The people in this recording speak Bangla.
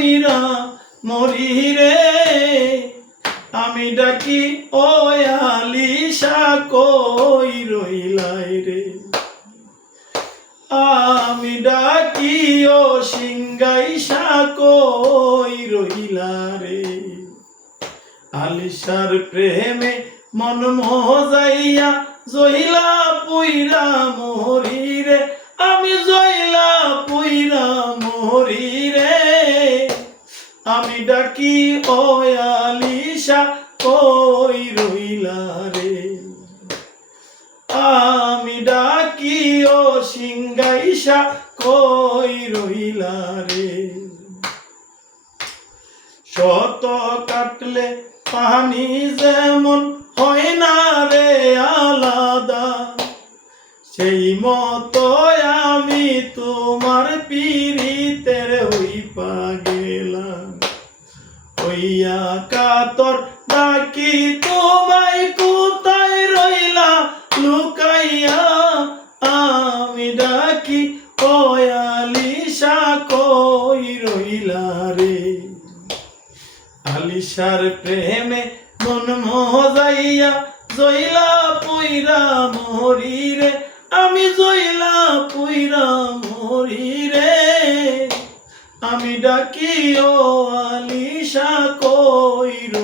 পুইরা মরি রে আমি ডাকি ও আলিশা কই রইলাই রে আমি ডাকি ও সিংগাইশা কই রইলা রে আলিশার প্রেমে মন মজাইয়া জইলা পুইরা মরি রে আমি জইলা পুইরা মরি রে আমি ডাকি ও আলিশা কই রইলা রে আমি ডাকি ও সিংগাইশা কই রইলা রে শত কাটলে পানি যেমন হয় না রে আলাদা সেই মতো আমি তোমার পীড়িতের হইপা গেলাম হইয়া কাতর ডাকি তোমায় কোথায় রইলা লুকাইয়া আমি ডাকি ও আলিশা কই রইলা রে আলিশার প্রেমে মন মজাইয়া জইলা পুইরা মরি রে আমি জইলা পুইরা মরি রে আমি ডাকি ও আলিশা কই